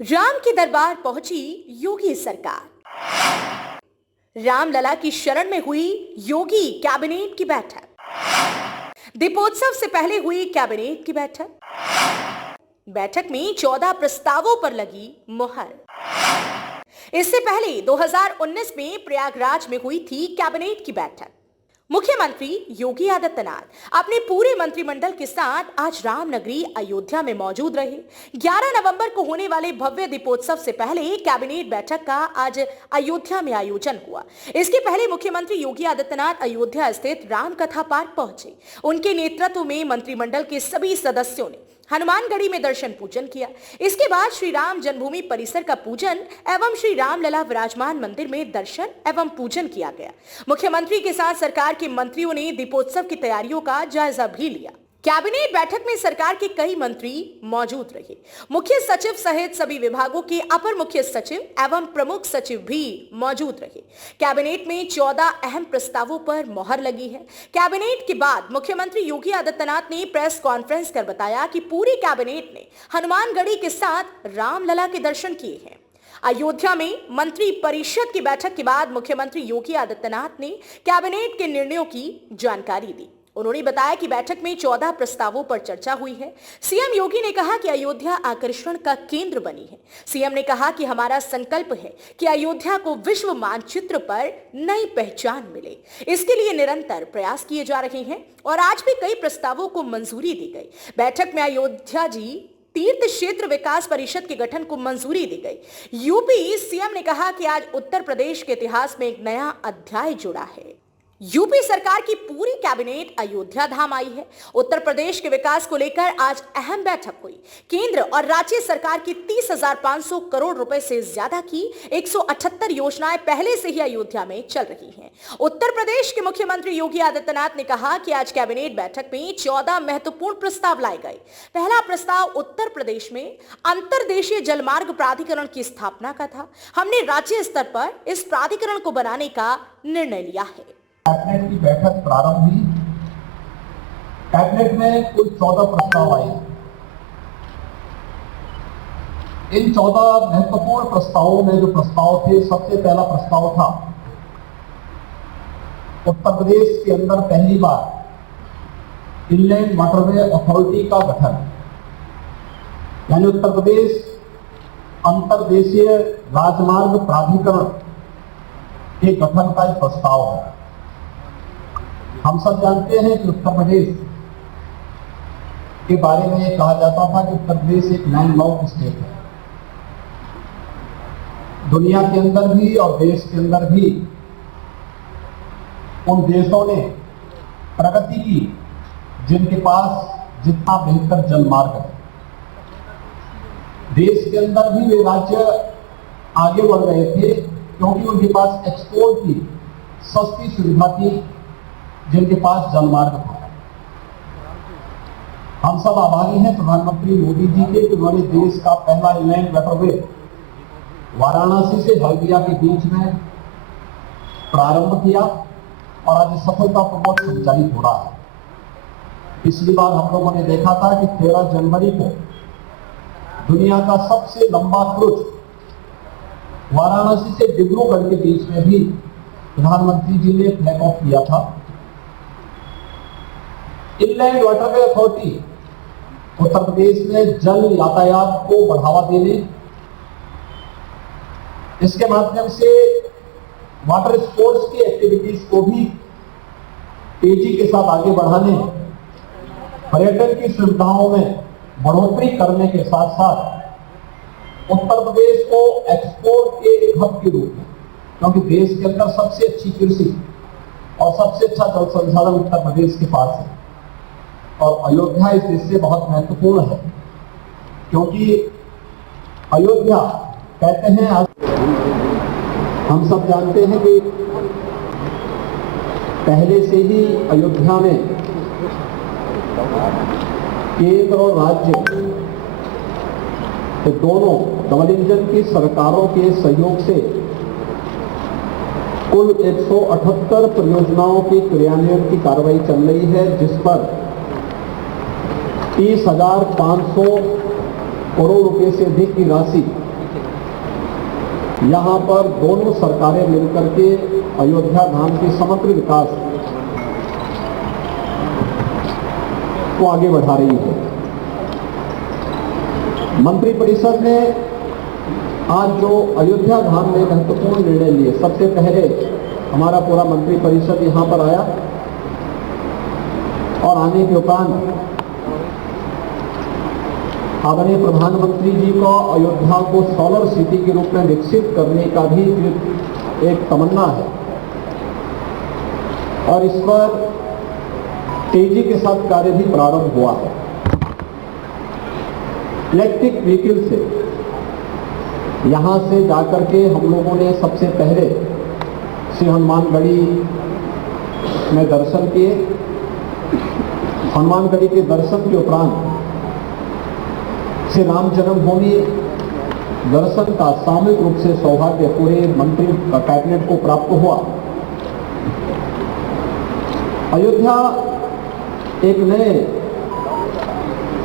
राम के दरबार पहुंची योगी सरकार। रामलला की शरण में हुई योगी कैबिनेट की बैठक। दीपोत्सव से पहले हुई कैबिनेट की बैठक में 14 प्रस्तावों पर लगी मुहर। इससे पहले 2019 में प्रयागराज में हुई थी कैबिनेट की बैठक। मुख्यमंत्री योगी आदित्यनाथ अपने पूरे मंत्रिमंडल के साथ आज रामनगरी अयोध्या में मौजूद रहे। 11 नवंबर को होने वाले भव्य दीपोत्सव से पहले कैबिनेट बैठक का आज अयोध्या में आयोजन हुआ। इसके पहले मुख्यमंत्री योगी आदित्यनाथ अयोध्या स्थित रामकथा पार्क पहुंचे। उनके नेतृत्व में मंत्रिमंडल के सभी सदस्यों ने हनुमानगढ़ी में दर्शन पूजन किया। इसके बाद श्री राम जन्मभूमि परिसर का पूजन एवं श्री रामलला विराजमान मंदिर में दर्शन एवं पूजन किया गया। मुख्यमंत्री के साथ सरकार के मंत्रियों ने दीपोत्सव की तैयारियों का जायजा भी लिया। कैबिनेट बैठक में सरकार के कई मंत्री मौजूद रहे। मुख्य सचिव सहित सभी विभागों के अपर मुख्य सचिव एवं प्रमुख सचिव भी मौजूद रहे। कैबिनेट में 14 अहम प्रस्तावों पर मुहर लगी है। कैबिनेट के बाद मुख्यमंत्री योगी आदित्यनाथ ने प्रेस कॉन्फ्रेंस कर बताया कि पूरी कैबिनेट ने हनुमानगढ़ी के साथ रामलला के दर्शन किए हैं। अयोध्या में मंत्री परिषद की बैठक के बाद मुख्यमंत्री योगी आदित्यनाथ ने कैबिनेट के निर्णयों की जानकारी दी। उन्होंने बताया कि बैठक में 14 प्रस्तावों पर चर्चा हुई है। सीएम योगी ने कहा कि अयोध्या आकर्षण का केंद्र बनी है। सीएम ने कहा कि हमारा संकल्प है कि अयोध्या को विश्व मानचित्र पर नई पहचान मिले। इसके लिए निरंतर प्रयास किए जा रहे हैं और आज भी कई प्रस्तावों को मंजूरी दी गई। बैठक में अयोध्या जी तीर्थ क्षेत्र विकास परिषद के गठन को मंजूरी दी गई। यूपी सीएम ने कहा कि आज उत्तर प्रदेश के इतिहास में एक नया अध्याय जुड़ा है। यूपी सरकार की पूरी कैबिनेट अयोध्या धाम आई है। उत्तर प्रदेश के विकास को लेकर आज अहम बैठक हुई। केंद्र और राज्य सरकार की 30,500 करोड़ रुपए से ज्यादा की 178 योजनाएं पहले से ही अयोध्या में चल रही हैं। उत्तर प्रदेश के मुख्यमंत्री योगी आदित्यनाथ ने कहा कि आज कैबिनेट बैठक में 14 महत्वपूर्ण प्रस्ताव लाए गए। पहला प्रस्ताव उत्तर प्रदेश में अंतरदेशीय जलमार्ग प्राधिकरण की स्थापना का था। हमने राज्य स्तर पर इस प्राधिकरण को बनाने का निर्णय लिया है। कैबिनेट की बैठक प्रारंभ हुई। कैबिनेट में कुल 14 प्रस्ताव आए। इन 14 महत्वपूर्ण प्रस्तावों में जो प्रस्ताव थे, सबसे पहला प्रस्ताव था उत्तर प्रदेश के अंदर पहली बार इनलैंड वाटरवे अथॉरिटी का गठन, यानी उत्तर प्रदेश अंतर्देशीय राजमार्ग प्राधिकरण के गठन का एक प्रस्ताव है। हम सब जानते हैं कि उत्तर प्रदेश के बारे में कहा जाता था कि उत्तर प्रदेश एक लैंडलॉक्ड स्टेट है। दुनिया के अंदर भी और देश के अंदर भी उन देशों ने प्रगति की जिनके पास जितना बेहतर जलमार्ग है। देश के अंदर भी वे राज्य आगे बढ़ रहे थे क्योंकि उनके पास एक्सपोर्ट की सस्ती सुविधा थी, जिनके पास जलमार्ग था। हम सब आभारी हैं प्रधानमंत्री मोदी जी के कि उन्होंने देश का पहला इनलैंड वाटरवे वाराणसी से हल्दिया के बीच में प्रारंभ किया और आज सफलतापूर्वक संचालित हो रहा है। पिछली बार हम लोगों ने देखा था कि 13 जनवरी को दुनिया का सबसे लंबा क्रूज वाराणसी से डिब्रूगढ़ के बीच में भी प्रधानमंत्री जी ने फ्लैग ऑफ किया था। Inland waterway authority Uttar Pradesh में जल यातायात को बढ़ावा देने, इसके माध्यम से वाटर स्पोर्ट्स की एक्टिविटीज को भी तेजी के साथ आगे बढ़ाने, पर्यटन की सुविधाओं में बढ़ोतरी करने के साथ साथ उत्तर प्रदेश को एक्सपोर्ट के एक हब के रूप में, क्योंकि देश के अंदर सबसे अच्छी कृषि और सबसे अच्छा जल संसाधन उत्तर प्रदेश के पास है और अयोध्या इस दृष्टि बहुत महत्वपूर्ण है, क्योंकि अयोध्या कहते हैं, हम सब जानते हैं कि पहले से ही अयोध्या में केंद्र और राज्य के दोनों डबल इंजन की सरकारों के सहयोग से कुल 178 परियोजनाओं की क्रियान्वयन की कार्रवाई चल रही है, जिस पर 30,500 करोड़ रुपए से अधिक की राशि यहाँ पर दोनों सरकारें मिलकर के अयोध्या धाम के समग्र विकास को आगे बढ़ा रही है। मंत्रिपरिषद ने आज जो अयोध्या धाम में महत्वपूर्ण निर्णय लिए, सबसे पहले हमारा पूरा मंत्रिपरिषद यहां पर आया और आने के उपरांत आदरणीय प्रधानमंत्री जी को अयोध्या को सोलर सिटी के रूप में विकसित करने का भी एक तमन्ना है और इस पर तेजी के साथ कार्य भी प्रारंभ हुआ है। इलेक्ट्रिक व्हीकल से यहां से जाकर के हम लोगों ने सबसे पहले श्री हनुमानगढ़ी में दर्शन किए। हनुमानगढ़ी के दर्शन के उपरांत श्री राम जन्मभूमि दर्शन का सामूहिक रूप से सौभाग्य पूरे मंत्री कैबिनेट को प्राप्त हुआ। अयोध्या एक नए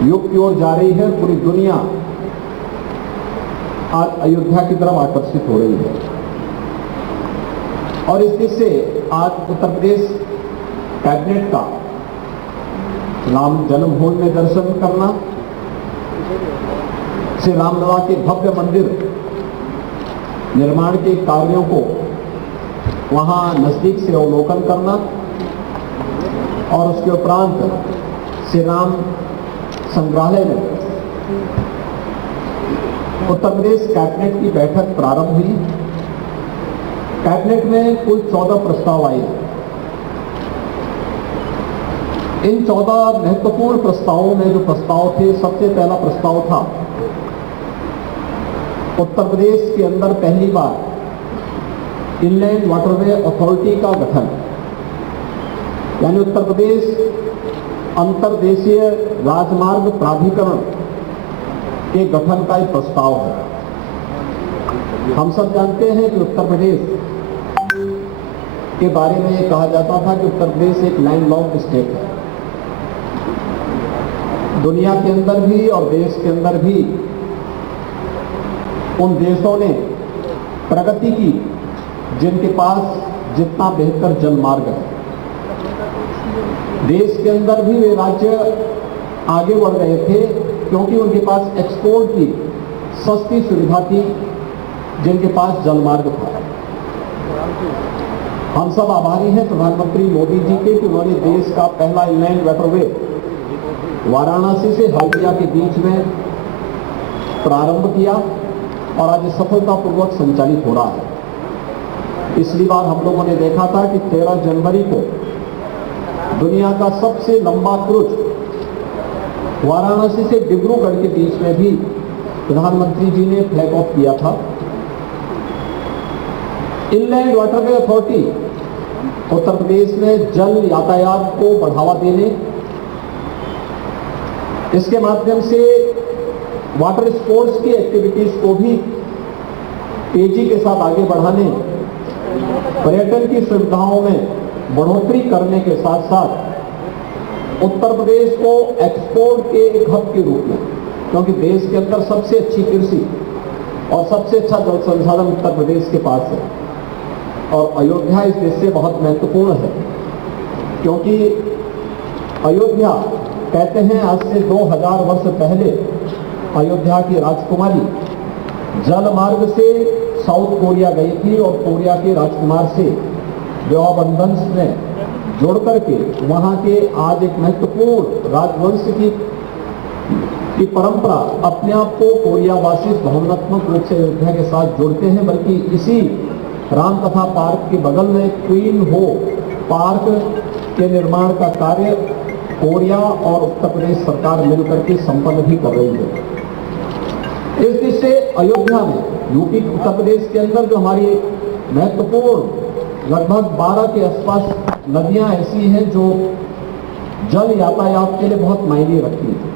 युग की ओर जा रही है। पूरी दुनिया आज अयोध्या की तरफ आकर्षित हो रही है और इस दिशा से आज उत्तर प्रदेश कैबिनेट का राम जन्मभूमि में दर्शन करना, श्री रामलला के भव्य मंदिर निर्माण के कार्यों को वहां नजदीक से अवलोकन करना और उसके उपरांत श्री राम संग्रहालय में उत्तर प्रदेश कैबिनेट की बैठक प्रारंभ हुई। कैबिनेट में कुल 14 प्रस्ताव आए। इन 14 महत्वपूर्ण प्रस्तावों में जो प्रस्ताव थे, सबसे पहला प्रस्ताव था उत्तर प्रदेश के अंदर पहली बार इनलैंड वाटरवे अथॉरिटी का गठन, यानी उत्तर प्रदेश अंतर्देशीय राजमार्ग प्राधिकरण के गठन का एक प्रस्ताव है। हम सब जानते हैं कि उत्तर प्रदेश के बारे में ये कहा जाता था कि उत्तर प्रदेश एक लैंडलॉक्ड स्टेट है। दुनिया के अंदर भी और देश के अंदर भी उन देशों ने प्रगति की जिनके पास जितना बेहतर जलमार्ग है। देश के अंदर भी वे राज्य आगे बढ़ रहे थे क्योंकि उनके पास एक्सपोर्ट की सस्ती सुविधा थी, जिनके पास जलमार्ग था। हम सब आभारी हैं प्रधानमंत्री मोदी जी के कि उन्होंने देश का पहला इनलैंड वाटरवे वाराणसी से हल्दिया के बीच में प्रारंभ किया और आज सफलतापूर्वक संचालित हो रहा है। पिछली बार हम लोगों ने देखा था कि 13 जनवरी को दुनिया का सबसे लंबा क्रूज वाराणसी से डिब्रूगढ़ के बीच में भी प्रधानमंत्री जी ने फ्लैग ऑफ किया था। Inland waterway authority Uttar Pradesh में जल यातायात को बढ़ावा देने, इसके माध्यम से वाटर स्पोर्ट्स की एक्टिविटीज को भी तेजी के साथ आगे बढ़ाने, पर्यटन की सुविधाओं में बढ़ोतरी करने के साथ साथ उत्तर प्रदेश को एक्सपोर्ट के एक हब के रूप में, क्योंकि देश के अंदर सबसे अच्छी कृषि और सबसे अच्छा जल संसाधन उत्तर प्रदेश के पास है और अयोध्या इस देश से बहुत महत्वपूर्ण है, क्योंकि अयोध्या कहते हैं आज से 2000 वर्ष पहले अयोध्या की राजकुमारी जल मार्ग से साउथ कोरिया गई थी और कोरिया के राजकुमार से विवाह बंधन में जोड़ करके वहां के आज एक महत्वपूर्ण राजवंश की परंपरा अपने आप को कोरियावासी भावनात्मक रूप से अयोध्या के साथ जोड़ते हैं। बल्कि इसी रामकथा पार्क के बगल में क्वीन हो पार्क के निर्माण का कार्य कोरिया और उत्तर प्रदेश सरकार मिलकर के संपन्न भी कर रही है। इस दिशा से अयोध्या में यूपी उत्तर प्रदेश के अंदर जो हमारी महत्वपूर्ण लगभग 12 के आसपास नदियां ऐसी हैं जो जल यातायात के लिए बहुत मायने रखती है।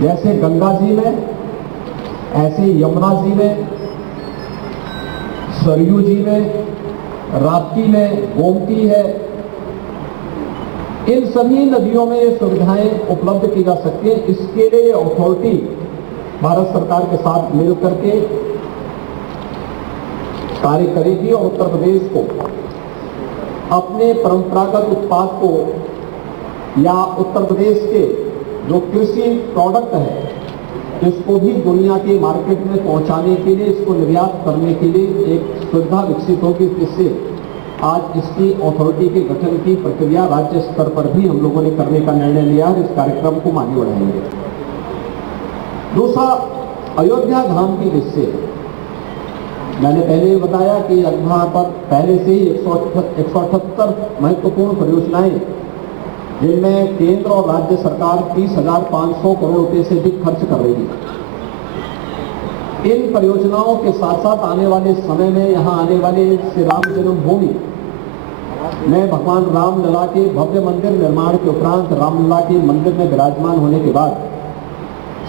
जैसे गंगा जी में, ऐसे यमुना जी में, सरयू जी में, राप्ती में, गोमती है। इन सभी नदियों में ये सुविधाएं उपलब्ध की जा सकती है। इसके लिए अथॉरिटी भारत सरकार के साथ मिल करके कार्य करेगी और उत्तर प्रदेश को अपने परंपरागत उत्पाद को या उत्तर प्रदेश के जो कृषि प्रोडक्ट है इसको भी दुनिया के मार्केट में पहुंचाने के लिए, इसको निर्यात करने के लिए एक सुविधा विकसित होगी, जिससे आज इसकी अथॉरिटी के गठन की प्रक्रिया राज्य स्तर पर भी हम लोगों ने करने का निर्णय लिया है। इस कार्यक्रम को आगे बढ़ाएंगे। दूसरा, अयोध्या धाम की दृष्टि मैंने पहले बताया कि यहाँ पर पहले से ही 178 महत्वपूर्ण परियोजनाएं, जिनमें केंद्र और राज्य सरकार 30,500 करोड़ रुपए से अधिक खर्च कर रही है। इन परियोजनाओं के साथ साथ आने वाले समय में यहाँ आने वाले श्री राम जन्मभूमि में भगवान रामलला के भव्य मंदिर निर्माण के उपरांत रामलला के मंदिर में विराजमान होने के बाद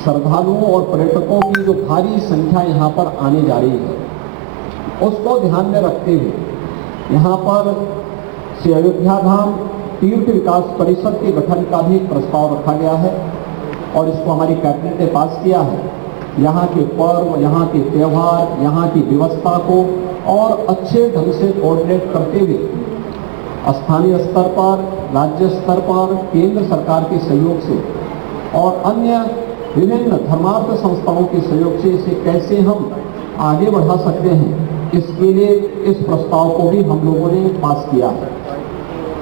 श्रद्धालुओं और पर्यटकों की जो भारी संख्या यहाँ पर आने जा रही है, उसको ध्यान में रखते हुए यहाँ पर श्री अयोध्या धाम तीर्थ विकास परिषद के गठन का भी प्रस्ताव रखा गया है और इसको हमारी कैबिनेट ने पास किया है। यहाँ के पर्व, यहाँ के त्यौहार, यहाँ की व्यवस्था को और अच्छे ढंग से कोऑर्डिनेट करते हुए स्थानीय स्तर पर, राज्य स्तर पर, केंद्र सरकार के सहयोग से और अन्य विभिन्न धर्मार्थ संस्थाओं के सहयोग से इसे कैसे हम आगे बढ़ा सकते हैं, इसके लिए इस प्रस्ताव को भी हम लोगों ने पास किया है।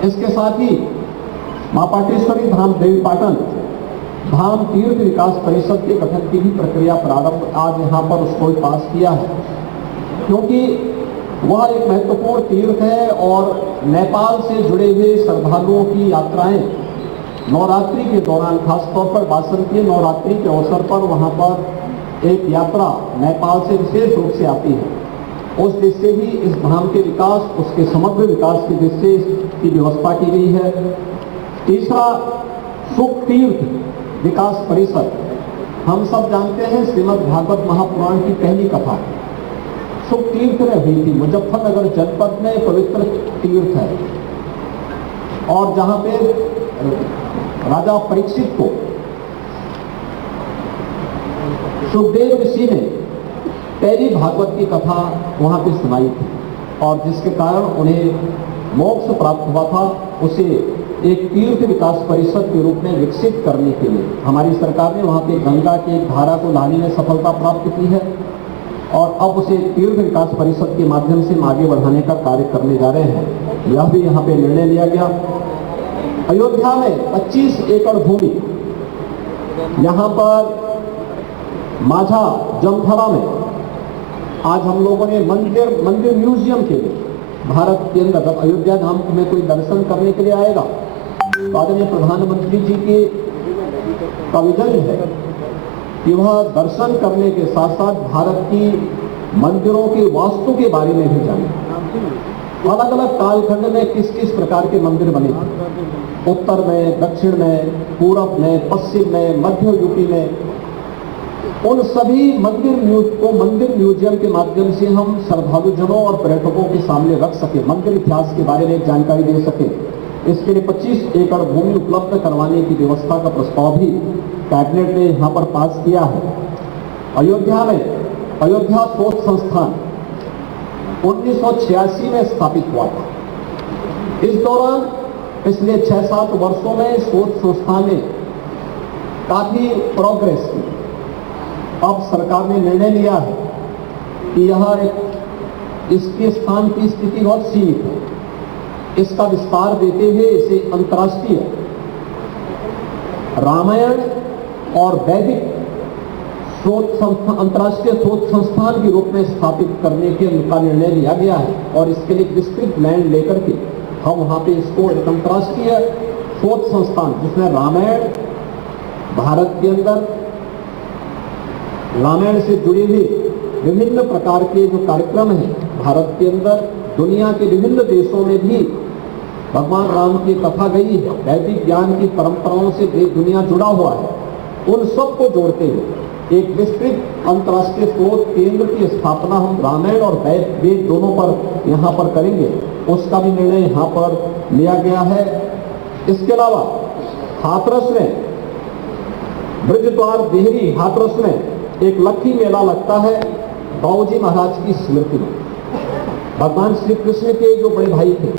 इसके साथ ही मां पाटेश्वरी धाम देवीपाटन धाम तीर्थ विकास परिषद के गठन की भी प्रक्रिया प्रारंभ आज यहाँ पर उसको पास किया है, क्योंकि वह एक महत्वपूर्ण तीर्थ है और नेपाल से जुड़े हुए श्रद्धालुओं की यात्राएं नवरात्रि के दौरान, खासतौर पर वासंतीय नवरात्रि के अवसर पर वहाँ पर एक यात्रा नेपाल से विशेष रूप से आती है। उस दृष्टि से भी इस धाम के विकास, उसके समग्र विकास की दृष्टि से इसकी व्यवस्था की गई है। तीसरा, सुख तीर्थ विकास परिषद। हम सब जानते हैं श्रीमद् भागवत महापुराण की पहली कथा सुख तीर्थ में हुई थी। मुजफ्फरनगर जनपद में पवित्र तीर्थ है और जहां पे राजा परीक्षित को सुखदेव ऋषि ने पहली भागवत की कथा वहां पे सुनाई थी और जिसके कारण उन्हें मोक्ष प्राप्त हुआ था। उसे एक तीर्थ विकास परिषद के रूप में विकसित करने के लिए हमारी सरकार ने वहां पे गंगा की एक धारा को लाने में सफलता प्राप्त की है और अब उसे तीर्थ विकास परिषद के माध्यम से आगे बढ़ाने का कार्य करने जा रहे हैं। यह भी यहाँ पे निर्णय लिया गया। अयोध्या में 25 एकड़ भूमि, यहाँ पर माझा जमथरा में आज हम लोगों ने मंदिर म्यूजियम के लिए भारत के अंदर, जब अयोध्या धाम में कोई दर्शन करने के लिए आएगा तो आदरणीय प्रधानमंत्री जी की का विजन है कि वह दर्शन करने के साथ साथ भारत की मंदिरों के वास्तु के बारे में भी जाने। अलग अलग कालखंड में किस किस प्रकार के मंदिर बने थे, उत्तर में, दक्षिण में, पूरब में, पश्चिम में, मध्य यूपी में, उन सभी मंदिर म्यूजियम के माध्यम से हम श्रद्धालुजनों और पर्यटकों के सामने रख सके, मंदिर इतिहास के बारे में जानकारी दे सके। इसके लिए 25 एकड़ भूमि उपलब्ध करवाने की व्यवस्था का प्रस्ताव भी कैबिनेट ने यहाँ पर पास किया है। अयोध्या में अयोध्या शोध संस्थान 1986 में स्थापित हुआ था। इस दौरान पिछले 6-7 वर्षों में शोध संस्थान ने काफी प्रोग्रेस की। अब सरकार ने निर्णय लिया है कि यह इसके स्थान की स्थिति बहुत सीमित है, इसका विस्तार देते हुए इसे अंतर्राष्ट्रीय रामायण और वैदिक अंतर्राष्ट्रीय शोध संस्थान के रूप में स्थापित करने का निर्णय लिया गया है और इसके लिए विस्तृत लैंड लेकर के हम वहां पे इसको एक अंतर्राष्ट्रीय शोध संस्थान, जिसमें रामायण, भारत के अंदर रामायण से जुड़े हुए विभिन्न प्रकार के जो कार्यक्रम हैं, भारत के अंदर दुनिया के विभिन्न देशों में भी भगवान राम की कथा गई है, वैदिक ज्ञान की परंपराओं से दुनिया जुड़ा हुआ है, उन सबको जोड़ते हुए एक विस्तृत अंतर्राष्ट्रीय शोध केंद्र की स्थापना हम रामायण और वेद दोनों पर यहाँ पर करेंगे, उसका भी निर्णय यहाँ पर लिया गया है। इसके अलावा हाथरस में, ब्रजद्वार देहरी हाथरस में एक लक्खी मेला लगता है बाबूजी महाराज की स्मृति में। भगवान श्री कृष्ण के जो बड़े भाई थे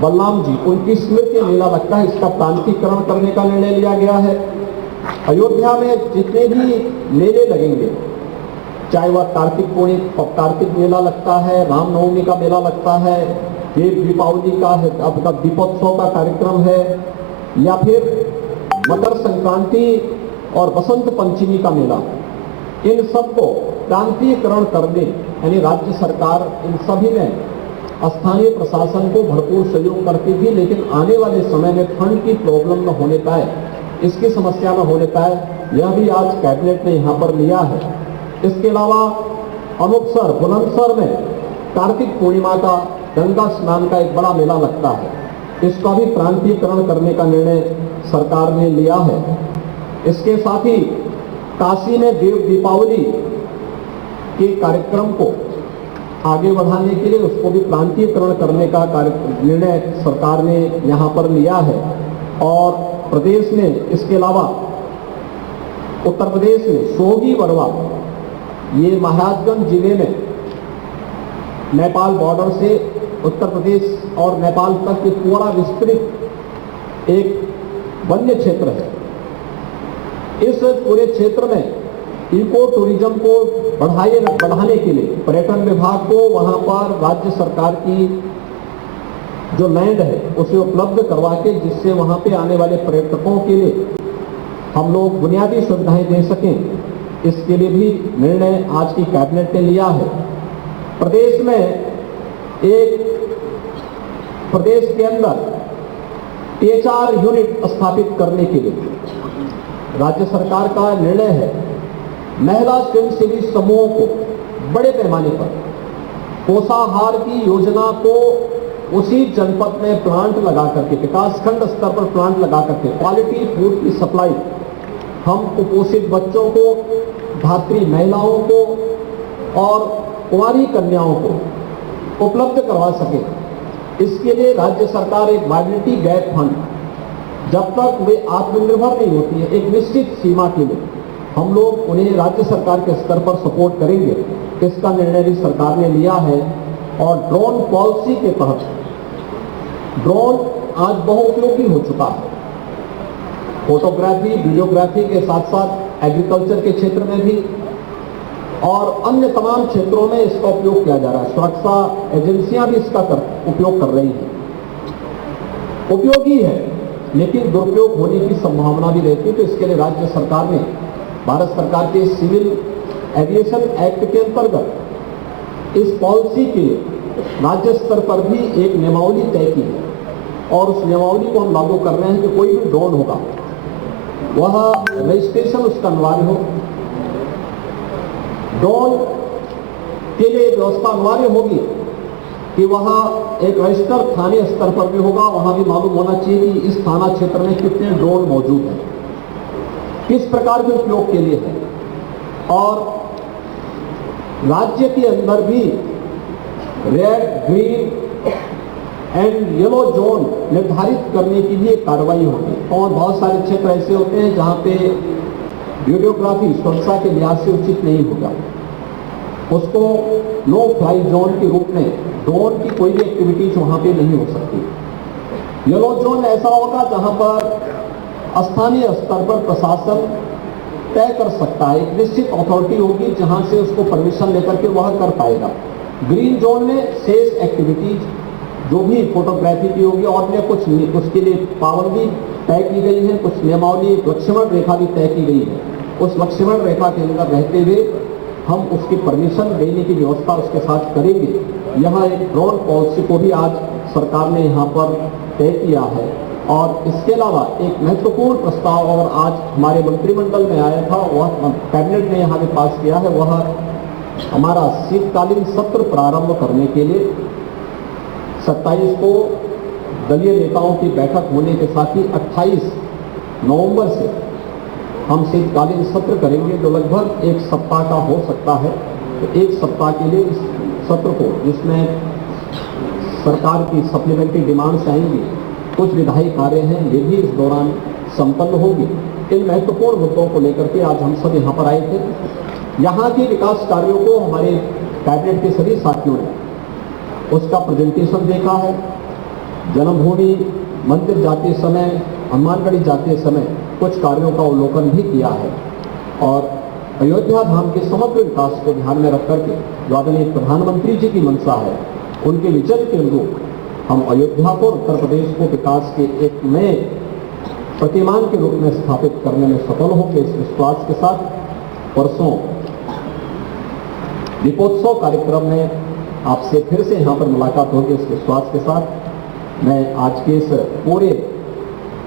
बलराम जी, उनकी स्मृति मेला लगता है, इसका प्रांतीकरण करने का निर्णय लिया गया है। अयोध्या में जितने भी मेले लगेंगे, चाहे वह कार्तिक मेला लगता है, रामनवमी का मेला लगता है, ये दीपावली का है, आपका दीपोत्सव का कार्यक्रम है, या फिर मकर संक्रांति और बसंत पंचमी का मेला, इन सबको प्रांतीयकरण करने यानी राज्य सरकार इन सभी में स्थानीय प्रशासन को भरपूर सहयोग करती थी, लेकिन आने वाले समय में फंड की प्रॉब्लम न होने पाए, इसकी समस्या न होने पाए, यह भी आज कैबिनेट ने यहाँ पर लिया है। इसके अलावा अमुकसर बुलंदशहर में कार्तिक पूर्णिमा का गंगा स्नान का एक बड़ा मेला लगता है, इसका भी प्रांतीयकरण करने का निर्णय सरकार ने लिया है। इसके साथ ही काशी में देव दीपावली के कार्यक्रम को आगे बढ़ाने के लिए उसको भी प्रांतीयकरण करने का निर्णय सरकार ने यहाँ पर लिया है। और प्रदेश ने इसके अलावा उत्तर प्रदेश में सोगी वरवा, ये महाराजगंज जिले में नेपाल बॉर्डर से उत्तर प्रदेश और नेपाल तक एक पूरा विस्तृत एक वन्य क्षेत्र है। इस पूरे क्षेत्र में इको टूरिज्म को बढ़ाने के लिए पर्यटन विभाग को वहां पर राज्य सरकार की जो लैंड है उसे उपलब्ध करवा के, जिससे वहां पे आने वाले पर्यटकों के लिए हम लोग बुनियादी सुविधाएं दे सकें, इसके लिए भी निर्णय आज की कैबिनेट ने लिया है। प्रदेश में प्रदेश के अंदर THR यूनिट स्थापित करने के लिए राज्य सरकार का निर्णय है। महिला स्वयंसेवी समूहों को बड़े पैमाने पर पोषाहार की योजना को उसी जनपद में प्लांट लगा करके, विकासखंड स्तर पर प्लांट लगा करके क्वालिटी फूड की सप्लाई हम कुपोषित बच्चों को, धात्री महिलाओं को और कुंवारी कन्याओं को उपलब्ध करवा सके। इसके लिए राज्य सरकार एक वायबिलिटी गैप फंड, जब तक वे आत्मनिर्भर नहीं होती है, एक निश्चित सीमा के लिए हम लोग उन्हें राज्य सरकार के स्तर पर सपोर्ट करेंगे, इसका निर्णय भी सरकार ने लिया है। और ड्रोन पॉलिसी के तहत ड्रोन आज बहुउपयोगी हो चुका है। फोटोग्राफी, वीडियोग्राफी के साथ साथ एग्रीकल्चर के क्षेत्र में भी और अन्य तमाम क्षेत्रों में इसका उपयोग किया जा रहा है। सुरक्षा एजेंसियां भी इसका उपयोग कर रही हैं। उपयोगी है, लेकिन दुरुपयोग होने की संभावना भी रहती है। तो इसके लिए राज्य सरकार ने भारत सरकार के सिविल एविएशन एक्ट के अंतर्गत इस पॉलिसी के राज्य स्तर पर भी एक नियमावली तय की है और उस नियमावली को हम लागू कर रहे हैं कि कोई भी ड्रोन होगा वह रजिस्ट्रेशन उसका अनिवार्य हो। ड्रोन के लिए व्यवस्था अनिवार्य होगी कि वहां एक रजिस्टर थाने स्तर पर भी होगा, वहां भी मालूम होना चाहिए कि इस थाना क्षेत्र में कितने ड्रोन मौजूद हैं, किस प्रकार के उपयोग के लिए है। और राज्य के अंदर भी red, green and yellow zone निर्धारित करने की भी एक कार्रवाई होगी। और बहुत सारे क्षेत्र ऐसे होते हैं जहां पे वीडियोग्राफी सुरक्षा के लिहाज से उचित नहीं होगा, उसको नो फ्लाई जोन के रूप में ड्रोन की कोई भी एक्टिविटीज वहां पे नहीं हो सकती। येलो जोन ऐसा होगा जहां पर स्थानीय स्तर पर प्रशासन तय कर सकता है, एक निश्चित अथॉरिटी होगी जहां से उसको परमिशन लेकर के वह कर पाएगा। ग्रीन जोन में शेष एक्टिविटीज जो भी फोटोग्राफी की होगी और में कुछ उसके लिए पाबंदी तय की गई है, कुछ नियमावली, लक्ष्मण रेखा भी तय की गई है। उस लक्ष्मण रेखा के अंदर रहते हुए हम उसकी परमिशन देने की व्यवस्था उसके साथ करेंगे। यहाँ एक ड्रोन पॉलिसी को भी आज सरकार ने यहाँ पर तय किया है। और इसके अलावा एक महत्वपूर्ण प्रस्ताव और आज हमारे मंत्रिमंडल में आया था, वह कैबिनेट ने यहाँ पे पास किया है। वह हमारा शीतकालीन सत्र प्रारंभ करने के लिए 27 को दलीय नेताओं की बैठक होने के साथ ही 28 नवंबर से हम शीतकालीन सत्र करेंगे, जो लगभग एक सप्ताह का हो सकता है। तो एक सप्ताह के लिए इस सत्र को, जिसमें सरकार की सप्लीमेंट्री डिमांड्स आएंगी, कुछ विधायी कार्य हैं, ये भी इस दौरान संपन्न होगी। इन महत्वपूर्ण मुद्दों को लेकर के आज हम सब यहाँ पर आए थे। यहाँ के विकास कार्यों को हमारे कैबिनेट के सभी साथियों ने उसका प्रेजेंटेशन देखा है। जन्मभूमि मंदिर जाते समय, हनुमानगढ़ी जाते समय कुछ कार्यों का अवलोकन भी किया है और अयोध्या धाम के समग्र विकास को ध्यान में रख करके जो आदरणीय प्रधानमंत्री जी की मंशा है, उनके विजन के अनुरूप हम अयोध्या को, उत्तर प्रदेश को विकास के एक नए प्रतिमान के रूप में स्थापित करने में सफल होकर इस विश्वास के साथ परसों दीपोत्सव कार्यक्रम में आपसे फिर से यहाँ पर मुलाकात होगी। इस विश्वास के साथ मैं आज के इस पूरे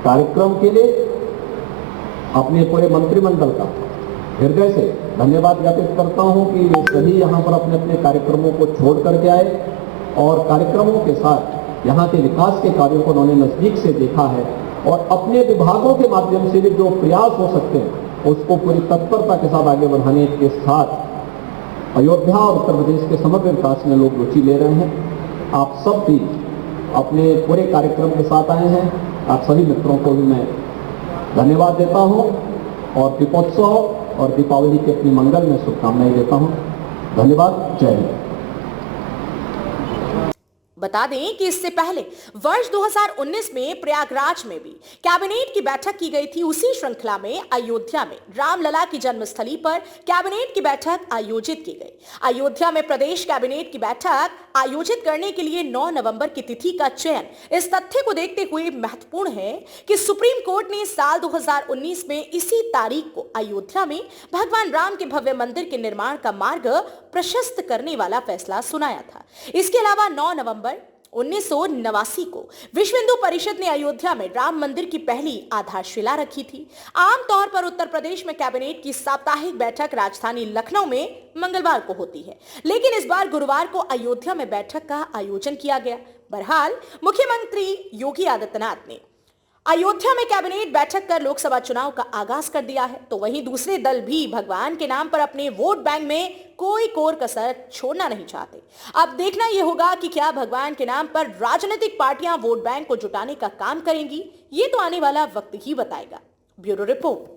कार्यक्रम के लिए अपने पूरे मंत्रिमंडल का हृदय से धन्यवाद ज्ञापित करता हूं कि वे सभी यहाँ पर अपने अपने कार्यक्रमों को छोड़ करके आए और कार्यक्रमों के साथ यहाँ के विकास के कार्यों को उन्होंने नजदीक से देखा है और अपने विभागों के माध्यम से भी जो प्रयास हो सकते हैं उसको पूरी तत्परता के साथ आगे बढ़ाने के साथ अयोध्या और उत्तर प्रदेश के समग्र विकास में लोग रुचि ले रहे हैं। आप सब भी अपने पूरे कार्यक्रम के साथ आए हैं। आप सभी मित्रों को भी मैं धन्यवाद देता हूं और दीपोत्सव और दीपावली की अपनी मंगल में शुभकामनाएं देता हूं। धन्यवाद। जय हिंद। बता दें कि इससे पहले वर्ष 2019 में प्रयागराज में भी कैबिनेट की बैठक की गई थी। उसी श्रृंखला में अयोध्या में रामलला की जन्मस्थली पर कैबिनेट की बैठक आयोजित की गई। अयोध्या में प्रदेश कैबिनेट की बैठक आयोजित करने के लिए 9 नवंबर की तिथि का चयन इस तथ्य को देखते हुए महत्वपूर्ण है कि सुप्रीम कोर्ट ने साल 2019 में इसी तारीख को अयोध्या में भगवान राम के भव्य मंदिर के निर्माण का मार्ग प्रशस्त करने वाला फैसला सुनाया था। इसके अलावा 9 नवंबर 1989 को विश्व हिंदू परिषद ने अयोध्या में राम मंदिर की पहली आधारशिला रखी थी। आमतौर पर उत्तर प्रदेश में कैबिनेट की साप्ताहिक बैठक राजधानी लखनऊ में मंगलवार को होती है, लेकिन इस बार गुरुवार को अयोध्या में बैठक का आयोजन किया गया। बहरहाल मुख्यमंत्री योगी आदित्यनाथ ने अयोध्या में कैबिनेट बैठक कर लोकसभा चुनाव का आगाज कर दिया है, तो वहीं दूसरे दल भी भगवान के नाम पर अपने वोट बैंक में कोई कोर कसर छोड़ना नहीं चाहते। अब देखना यह होगा कि क्या भगवान के नाम पर राजनीतिक पार्टियां वोट बैंक को जुटाने का काम करेंगी। ये तो आने वाला वक्त ही बताएगा। Bureau report.